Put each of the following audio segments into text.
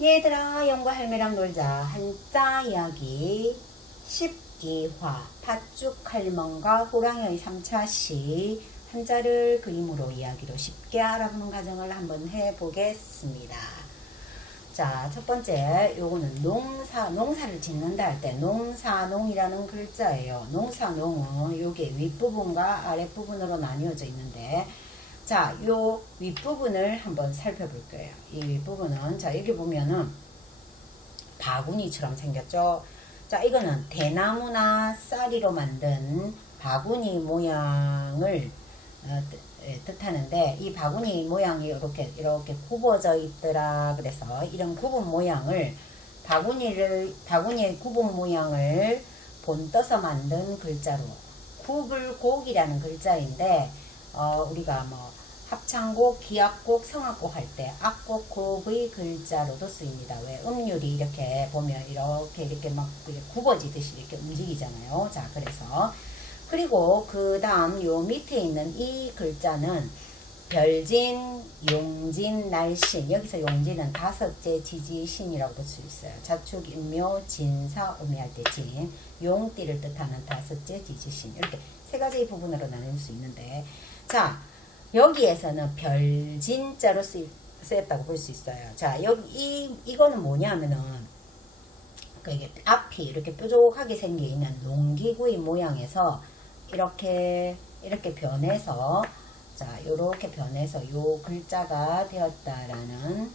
얘들아, 영과 할매랑 놀자. 한자 이야기 12화 팥죽 할멈과 호랑이의 3차시 한자를 그림으로 이야기로 쉽게 알아보는 과정을 한번 해보겠습니다. 자, 첫 번째 요거는 농사를 짓는다 할 때 농사농이라는 글자예요. 농사농은 요게 윗부분과 아랫부분으로 나뉘어져 있는데, 자, 요 윗부분을 한번 살펴볼 거예요. 이 윗부분은, 자, 여기 보면은 바구니처럼 생겼죠. 자, 이거는 대나무나 쌀이로 만든 바구니 모양을 뜻하는데, 이 바구니 모양이 이렇게 굽어져 있더라. 그래서 이런 굽은 모양을 바구니의 굽은 모양을 본떠서 만든 글자로 구불곡이라는 글자인데, 우리가 뭐 합창곡, 기악곡, 성악곡 할 때 악곡, 곡의 글자로도 쓰입니다. 왜 음률이 이렇게 보면 이렇게 막 굽어지듯이 이렇게 움직이잖아요. 자, 그래서 그리고 그 다음 요 밑에 있는 이 글자는 별진, 용진, 날신. 여기서 용진은 다섯째 지지신이라고 볼 수 있어요. 자축, 인묘, 진사, 음미할 때 진, 용띠를 뜻하는 다섯째 지지신. 이렇게 세 가지 부분으로 나눌 수 있는데, 자, 여기에서는 별진자로 쓰였다고 볼 수 있어요. 자, 이거는 뭐냐 하면은, 이게 앞이 이렇게 뾰족하게 생겨있는 농기구의 모양에서 이렇게 변해서, 자, 요렇게 변해서 요 글자가 되었다라는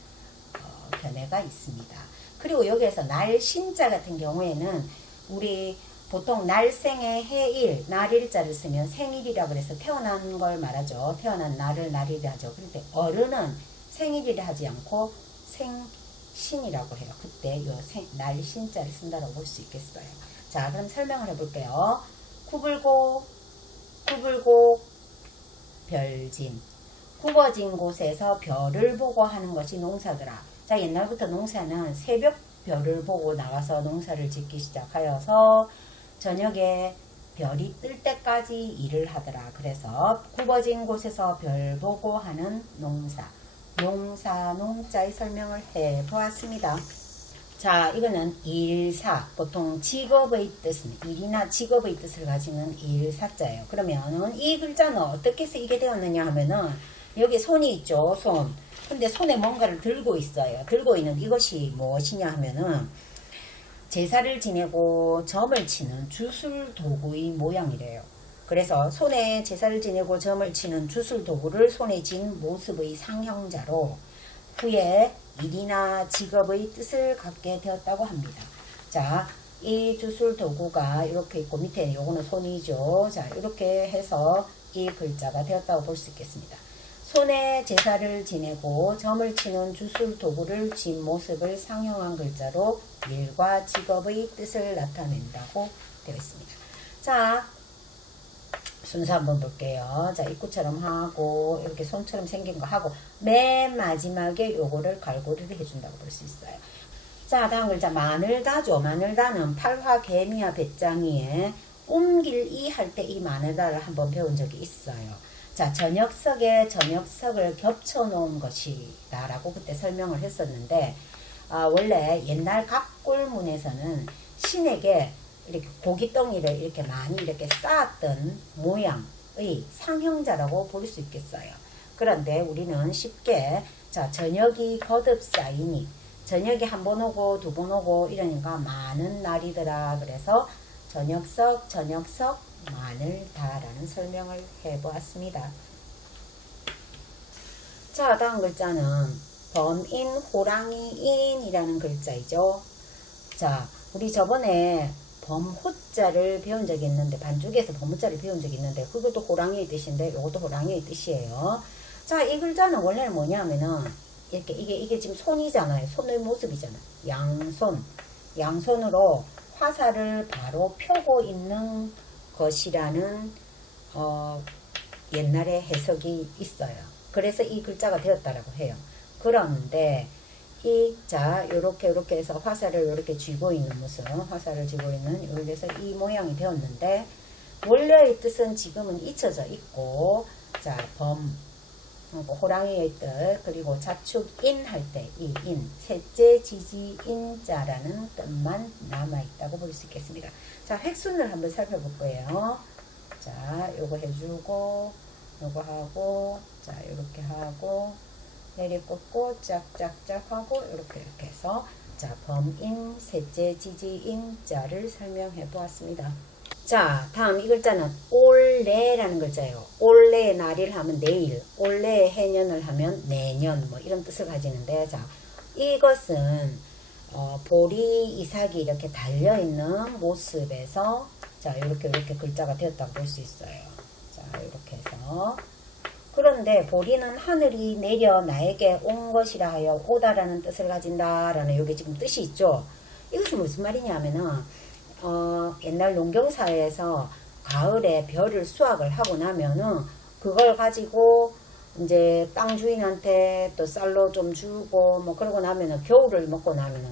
견해가 있습니다. 그리고 여기에서 날신자 같은 경우에는 우리 보통 날생의 해일, 날일자를 쓰면 생일이라 그래서 태어난 걸 말하죠. 태어난 날을 날일이 하죠. 그런데 어른은 생일이라 하지 않고 생신이라고 해요. 그때 요 날신자를 쓴다고 볼 수 있겠어요. 자, 그럼 설명을 해볼게요. 구불곡, 별진. 굽어진 곳에서 별을 보고 하는 것이 농사더라. 자, 옛날부터 농사는 새벽 별을 보고 나가서 농사를 짓기 시작하여서 저녁에 별이 뜰 때까지 일을 하더라. 그래서 굽어진 곳에서 별 보고 하는 농사, 농사농자의 설명을 해보았습니다. 자, 이거는 일사, 보통 직업의 뜻은, 일이나 직업의 뜻을 가지는 일사자예요. 그러면은 이 글자는 어떻게 쓰이게 되었느냐 하면은, 여기 손이 있죠, 손. 근데 손에 뭔가를 들고 있어요. 들고 있는 이것이 무엇이냐 하면은 제사를 지내고 점을 치는 주술 도구의 모양이래요. 그래서 손에 제사를 지내고 점을 치는 주술 도구를 손에 쥔 모습의 상형자로 후에 일이나 직업의 뜻을 갖게 되었다고 합니다. 자, 이 주술 도구가 이렇게 있고 밑에 요거는 손이죠. 자, 이렇게 해서 이 글자가 되었다고 볼 수 있겠습니다. 손에 제사를 지내고 점을 치는 주술 도구를 쥔 모습을 상형한 글자로 일과 직업의 뜻을 나타낸다고 되어 있습니다. 자, 순서 한번 볼게요. 자, 입구처럼 하고 이렇게 손처럼 생긴 거 하고 맨 마지막에 요거를 갈고리를 해준다고 볼 수 있어요. 자, 다음 글자 마늘다죠. 마늘다는 팔화, 개미와 배짱이에 옮길이 할 때 이 마늘다를 한번 배운 적이 있어요. 자, 저녁석에 저녁석을 겹쳐 놓은 것이다 라고 그때 설명을 했었는데, 원래 옛날 각골문에서는 신에게 이렇게 고깃덩이를 이렇게 많이 이렇게 쌓았던 모양의 상형자라고 볼 수 있겠어요. 그런데 우리는 쉽게, 자, 저녁이 거듭 쌓이니, 저녁이 한 번 오고 두 번 오고 이러니까 많은 날이더라. 그래서 저녁석 많을다라는 설명을 해보았습니다. 자, 다음 글자는 범인, 호랑이인이라는 글자이죠. 자, 우리 저번에 범호자를 배운 적이 있는데, 반죽에서 범호자를 배운 적이 있는데, 그것도 호랑이의 뜻인데, 이것도 호랑이의 뜻이에요. 자, 이 글자는 원래는 뭐냐면은, 이게 지금 손이잖아요. 손의 모습이잖아요. 양손으로 화살을 바로 펴고 있는 것이라는, 옛날에 해석이 있어요. 그래서 이 글자가 되었다라고 해요. 그런데, 요렇게 해서 화살을 요렇게 쥐고 있는 모습, 화살을 쥐고 있는, 이렇게 해서 이 모양이 되었는데, 원래의 뜻은 지금은 잊혀져 있고, 자, 호랑이의 뜻, 그리고 자축인 할 때 이 인, 셋째 지지인자라는 뜻만 남아있다고 볼 수 있겠습니다. 자, 획순을 한번 살펴볼 거예요. 자, 요거 해주고, 요거 하고, 자, 요렇게 하고, 내리꽂고, 짝짝짝 하고, 요렇게 해서, 자, 범인, 셋째 지지인자를 설명해 보았습니다. 자, 다음 이 글자는 올해라는 글자예요. 올해의 날일 하면 내일, 올해의 해년을 하면 내년, 뭐 이런 뜻을 가지는데, 자, 이것은 보리, 이삭이 이렇게 달려있는 모습에서, 자, 이렇게 글자가 되었다고 볼 수 있어요. 자, 이렇게 해서. 그런데 보리는 하늘이 내려 나에게 온 것이라 하여 오다라는 뜻을 가진다라는 여기 지금 뜻이 있죠. 이것은 무슨 말이냐 하면은, 옛날 농경사회에서 가을에 벼를 수확을 하고 나면은 그걸 가지고 이제 땅 주인한테 또 쌀로 좀 주고 뭐 그러고 나면은 겨울을 먹고 나면은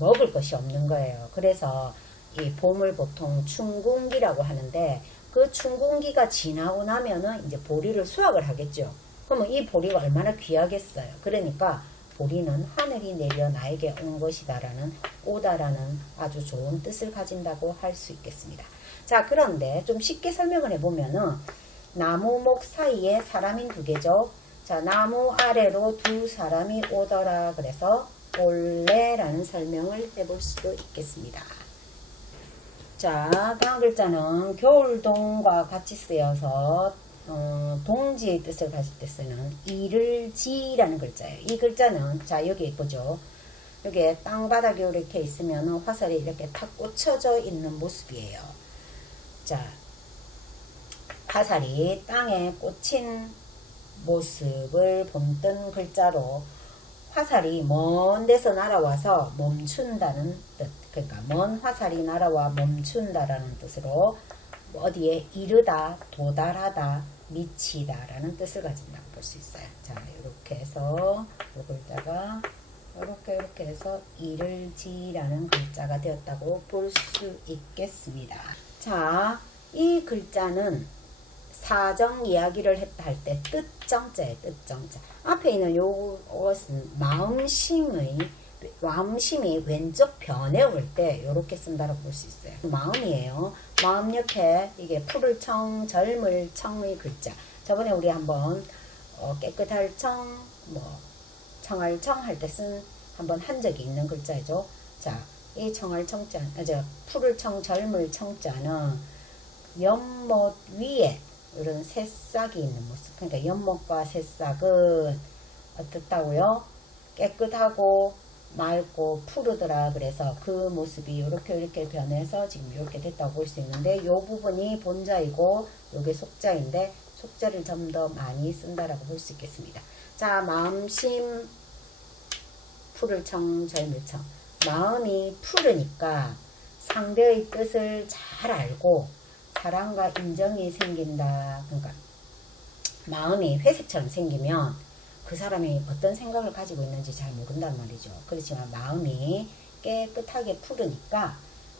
먹을 것이 없는 거예요. 그래서 이 봄을 보통 춘궁기라고 하는데 그 춘궁기가 지나고 나면은 이제 보리를 수확을 하겠죠. 그러면 이 보리가 얼마나 귀하겠어요. 그러니까 보리는 하늘이 내려 나에게 온 것이다라는 오다라는 아주 좋은 뜻을 가진다고 할 수 있겠습니다. 자, 그런데 좀 쉽게 설명을 해보면은 나무목 사이에 사람인 두 개죠. 자, 나무 아래로 두 사람이 오더라 그래서 올래라는 설명을 해볼 수도 있겠습니다. 자, 다음 글자는 겨울동과 같이 쓰여서 동지의 뜻을 가질 때 쓰는 이를지라는 글자예요. 이 글자는 자 여기 보죠. 여기에 땅바닥에 이렇게 있으면 화살이 이렇게 탁 꽂혀져 있는 모습이에요. 자, 화살이 땅에 꽂힌 모습을 본뜬 글자로 화살이 먼 데서 날아와서 멈춘다는 뜻, 그러니까 먼 화살이 날아와 멈춘다라는 뜻으로 어디에 이르다, 도달하다, 미치다라는 뜻을 가진다고 볼 수 있어요. 자, 이렇게 해서 이 글자가 이렇게 해서 이를지라는 글자가 되었다고 볼 수 있겠습니다. 자, 이 글자는 사정 이야기를 했다 할 때 뜻정자예요. 뜻정자. 앞에 있는 요것은 마음심이 왼쪽 변에 올 때 이렇게 쓴다고 볼 수 있어요. 마음이에요. 마음 옆에 이게 푸를 청, 젊을 청의 글자. 저번에 우리 한번 깨끗할 청, 뭐 청할 청 할 때 한번 한 적이 있는 글자죠. 자, 이 청할 청자, 푸를 청, 젊을 청자는 연못 위에 이런 새싹이 있는 모습. 그러니까 연못과 새싹은 어떻다고요? 깨끗하고 맑고 푸르더라. 그래서 그 모습이 이렇게 변해서 지금 이렇게 됐다고 볼 수 있는데 이 부분이 본자이고 이게 속자인데 속자를 좀 더 많이 쓴다라고 볼 수 있겠습니다. 자, 마음심 푸를 청 젊을 청. 마음이 푸르니까 상대의 뜻을 잘 알고 사랑과 인정이 생긴다. 그러니까 마음이 회색처럼 생기면 그 사람이 어떤 생각을 가지고 있는지 잘 모른단 말이죠. 그렇지만 마음이 깨끗하게 푸르니까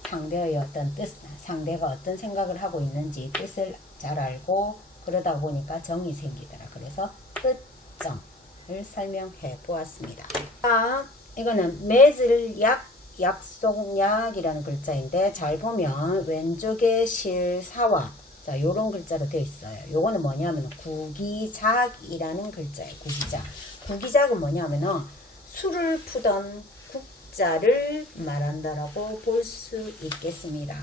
상대의 어떤 뜻, 상대가 어떤 생각을 하고 있는지 뜻을 잘 알고 그러다 보니까 정이 생기더라. 그래서 뜻정을 설명해 보았습니다. 자, 이거는 맺을 약속약이라는 글자인데 잘 보면 왼쪽에 실사와 자, 요런 글자로 되어 있어요. 요거는 뭐냐면 구기작이라는 글자예요. 구기작. 구기작은 뭐냐면은 술을 푸던 국자를 말한다라고 볼 수 있겠습니다.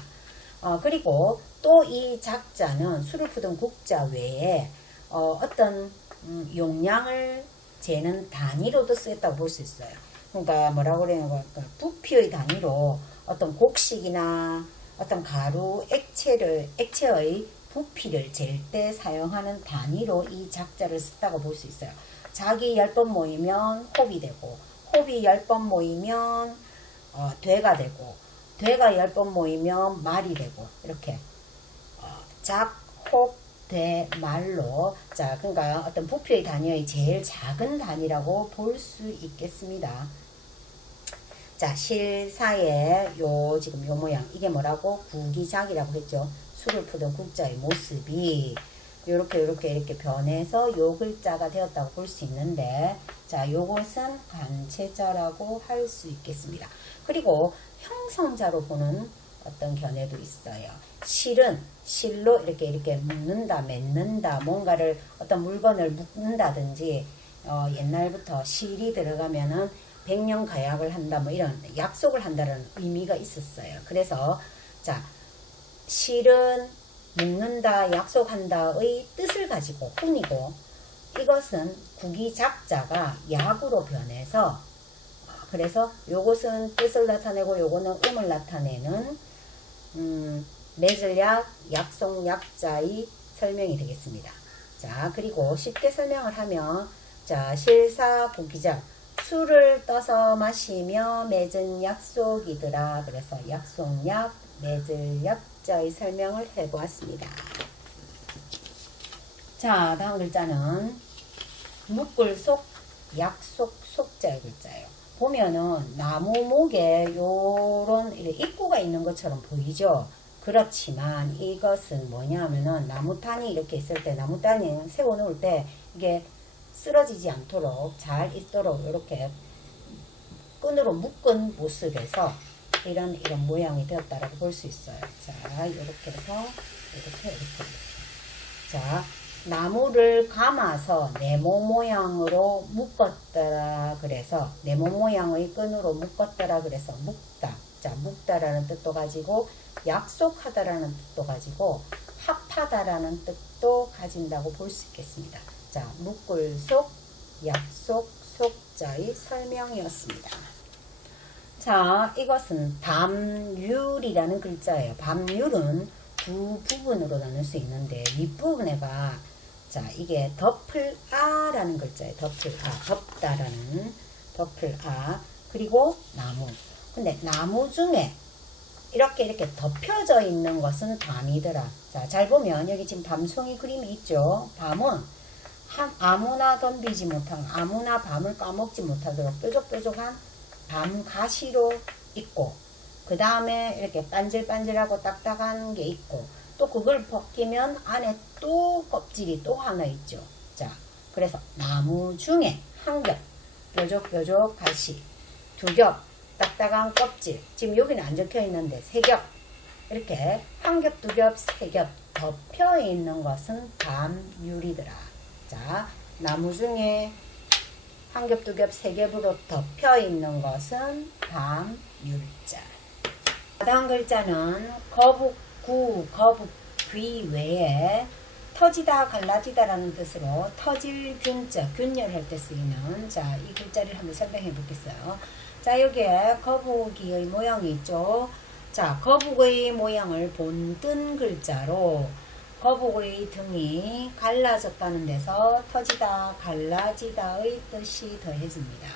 그리고 또 이 작자는 술을 푸던 국자 외에 어떤 용량을 재는 단위로도 쓰였다고 볼 수 있어요. 그러니까 뭐라고 그래요? 그러니까 부피의 단위로 어떤 곡식이나 어떤 가루, 액체의 부피를 잴 때 사용하는 단위로 이 작자를 썼다고 볼 수 있어요. 작이 10번 모이면 홉이 되고, 홉이 10번 모이면 되가 되고, 되가 10번 모이면 말이 되고, 이렇게 작, 홉, 되, 말로 자, 그러니까 어떤 부피의 단위의 제일 작은 단위라고 볼 수 있겠습니다. 자, 실사에 지금 요 모양 이게 뭐라고? 구기작이라고 했죠. 술을 푸던 국자의 모습이 이렇게 변해서 요 글자가 되었다고 볼 수 있는데, 자, 요것은 간체자라고 할 수 있겠습니다. 그리고 형성자로 보는 어떤 견해도 있어요. 실로 이렇게 묶는다, 맺는다, 뭔가를 어떤 물건을 묶는다든지, 옛날부터 실이 들어가면은 백년가약을 한다, 뭐 이런 약속을 한다는 의미가 있었어요. 그래서 자, 실은 묶는다, 약속한다의 뜻을 가지고 운이고, 이것은 구기작자가 약으로 변해서, 그래서 요것은 뜻을 나타내고 요거는 음을 나타내는 맺을 약, 약속 약자의 설명이 되겠습니다. 자, 그리고 쉽게 설명을 하면, 자, 실사 구기작, 술을 떠서 마시며 맺은 약속이더라. 그래서 약속약, 맺을 약자의 설명을 해보았습니다. 자, 다음 글자는 묶을 속, 약속 속자의 글자예요. 보면은 나무목에 요런 입구가 있는 것처럼 보이죠. 그렇지만 이것은 뭐냐면은 나무탄이 이렇게 있을 때, 나무탄이 세워놓을 때 이게 쓰러지지 않도록 잘 있도록 이렇게 끈으로 묶은 모습에서 이런 모양이 되었다라고 볼 수 있어요. 자, 이렇게 해서 이렇게. 자, 나무를 감아서 네모 모양으로 묶었더라. 그래서 네모 모양의 끈으로 묶었더라. 그래서 묶다. 자, 묶다라는 뜻도 가지고 약속하다라는 뜻도 가지고 합하다라는 뜻도 가진다고 볼 수 있겠습니다. 자, 묶을 속, 약속, 속자의 설명이었습니다. 자, 이것은 밤율이라는 글자예요. 밤율은 두 부분으로 나눌 수 있는데, 윗부분에가, 자, 이게 덮을아라는 글자예요. 덮다라는, 덮을아. 그리고 나무. 근데 나무 중에 이렇게 덮여져 있는 것은 밤이더라. 자, 잘 보면 여기 지금 밤송이 그림이 있죠. 밤은 아무나 덤비지 못한, 아무나 밤을 까먹지 못하도록 뾰족뾰족한 밤가시로 있고, 그 다음에 이렇게 반질반질하고 딱딱한 게 있고, 또 그걸 벗기면 안에 또 껍질이 또 하나 있죠. 자, 그래서 나무 중에 한 겹, 뾰족뾰족 가시, 두 겹, 딱딱한 껍질, 지금 여기는 안 적혀 있는데 세 겹, 이렇게 한 겹, 두 겹, 세 겹 덮여 있는 것은 밤율이더라. 자, 나무 중에 한 겹, 두 겹, 세 겹으로 덮여 있는 것은 밤율자. 다음 글자는 거북구, 거북귀 외에 터지다, 갈라지다라는 뜻으로 터질 균자, 균열할 때 쓰이는, 자, 이 글자를 한번 설명해 보겠어요. 자, 여기에 거북이의 모양이 있죠. 자, 거북의 모양을 본뜬 글자로 거북의 등이 갈라졌다는 데서 터지다, 갈라지다의 뜻이 더해집니다.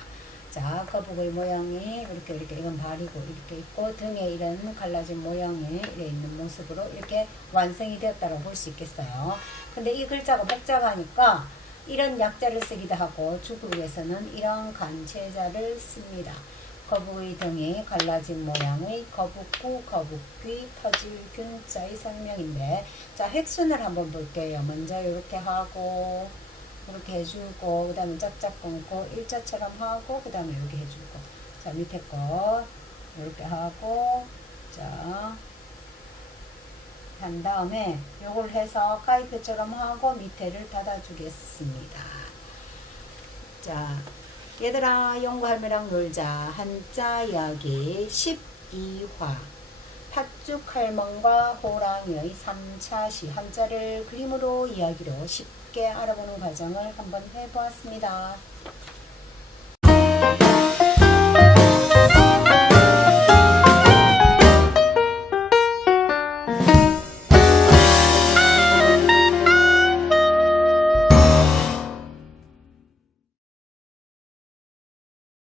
자, 거북의 모양이 이렇게 이건 발이고 이렇게 있고, 등에 이런 갈라진 모양이 이렇게 있는 모습으로 이렇게 완성이 되었다고 볼 수 있겠어요. 근데 이 글자가 복잡하니까 이런 약자를 쓰기도 하고, 주구에서는 이런 간체자를 씁니다. 거북의 등이 갈라진 모양의 거북구, 거북귀, 터질 균자의 설명인데, 자, 획순을 한번 볼게요. 먼저 이렇게 하고, 이렇게 해주고, 그 다음에 짝짝 끊고, 일자처럼 하고, 그 다음에 이렇게 해주고, 자, 밑에 거 이렇게 하고, 자, 한 다음에 요걸 해서 가위표처럼 하고 밑에를 닫아주겠습니다. 자, 얘들아, 연구할매랑 놀자. 한자 이야기 12화. 팥죽 할멈과 호랑이의 3차 시. 한자를 그림으로 이야기로 쉽게 알아보는 과정을 한번 해보았습니다.